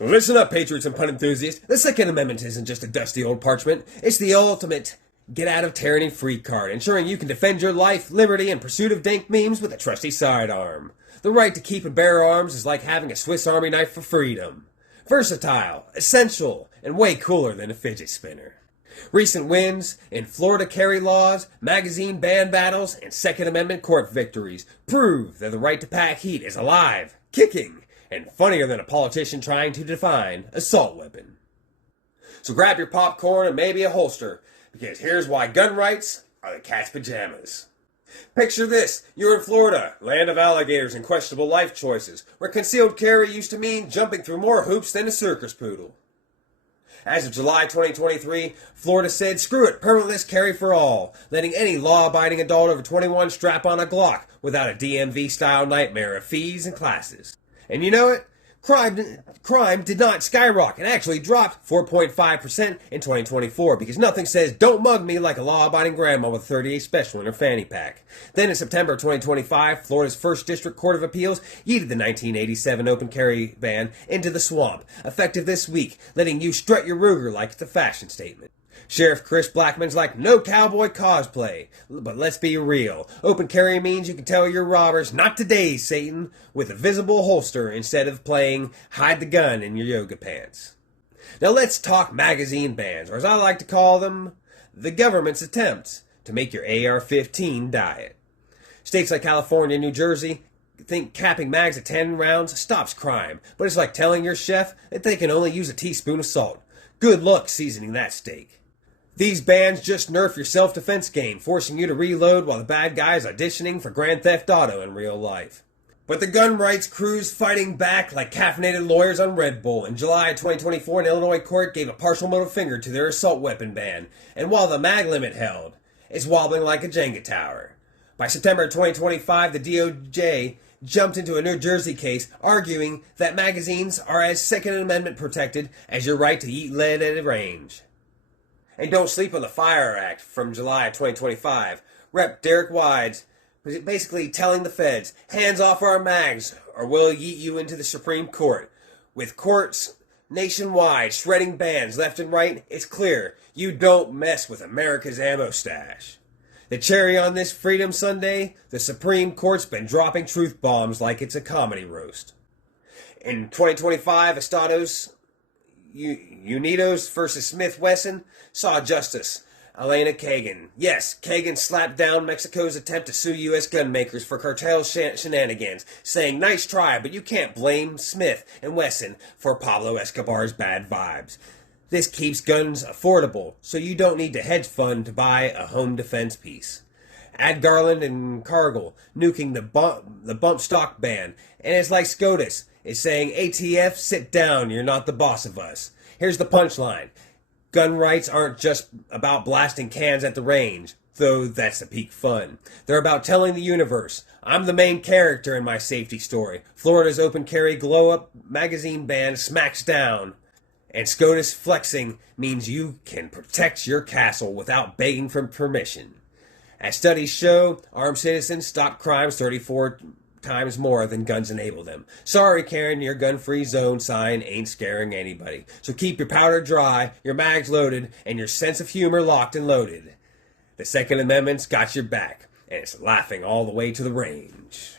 Listen up, patriots and pun enthusiasts. The Second Amendment isn't just a dusty old parchment. It's the ultimate get-out-of-tyranny free card, ensuring you can defend your life, liberty, and pursuit of dank memes with a trusty sidearm. The right to keep and bear arms is like having a Swiss Army knife for freedom. Versatile, essential, and way cooler than a fidget spinner. Recent wins in Florida carry laws, magazine ban battles, and Second Amendment court victories prove that the right to pack heat is alive, kicking, and funnier than a politician trying to define assault weapon. So grab your popcorn and maybe a holster, because here's why gun rights are the cat's pajamas. Picture this, you're in Florida, land of alligators and questionable life choices, where concealed carry used to mean jumping through more hoops than a circus poodle. As of July 2023, Florida said, screw it, permitless carry for all, letting any law-abiding adult over 21 strap on a Glock without a DMV-style nightmare of fees and classes. And you know it? Crime did not skyrocket. It actually dropped 4.5% in 2024 because nothing says don't mug me like a law-abiding grandma with a 38 special in her fanny pack. Then in September 2025, Florida's First District Court of Appeals yeeted the 1987 open carry ban into the swamp, effective this week, letting you strut your Ruger like it's a fashion statement. Sheriff Chris Blackman's like, no cowboy cosplay. But let's be real. Open carry means you can tell your robbers, not today, Satan, with a visible holster instead of playing hide the gun in your yoga pants. Now let's talk magazine bans, or as I like to call them, the government's attempts to make your AR-15 diet. States like California and New Jersey think capping mags at 10 rounds stops crime, but it's like telling your chef that they can only use a teaspoon of salt. Good luck seasoning that steak. These bans just nerf your self-defense game, forcing you to reload while the bad guy is auditioning for Grand Theft Auto in real life. But the gun rights crew's fighting back like caffeinated lawyers on Red Bull. In July 2024, an Illinois court gave a partial middle finger to their assault weapon ban, and while the mag limit held, it's wobbling like a Jenga tower. By September 2025, the DOJ jumped into a New Jersey case arguing that magazines are as Second Amendment protected as your right to eat lead at range. And don't sleep on the Fire Act from July of 2025. Rep. Derek Wides basically telling the feds, hands off our mags or we'll yeet you into the Supreme Court. With courts nationwide shredding bans left and right, it's clear you don't mess with America's ammo stash. The cherry on this Freedom Sunday, the Supreme Court's been dropping truth bombs like it's a comedy roast. In 2025, Estados Unidos versus Smith-Wesson saw justice. Elena Kagan. Yes, Kagan slapped down Mexico's attempt to sue U.S. gun makers for cartel shenanigans, saying, nice try, but you can't blame Smith and Wesson for Pablo Escobar's bad vibes. This keeps guns affordable, so you don't need to hedge fund to buy a home defense piece. Add Garland and Cargill nuking the bump stock ban, and it's like SCOTUS is saying, ATF, sit down, you're not the boss of us. Here's the punchline. Gun rights aren't just about blasting cans at the range, though that's the peak fun. They're about telling the universe, I'm the main character in my safety story. Florida's open carry glow-up magazine ban smacks down. And SCOTUS flexing means you can protect your castle without begging for permission. As studies show, armed citizens stop crimes 34 times more than guns enable them. Sorry, Karen, your gun-free zone sign ain't scaring anybody. So keep your powder dry, your mags loaded, and your sense of humor locked and loaded. The Second Amendment's got your back, and it's laughing all the way to the range.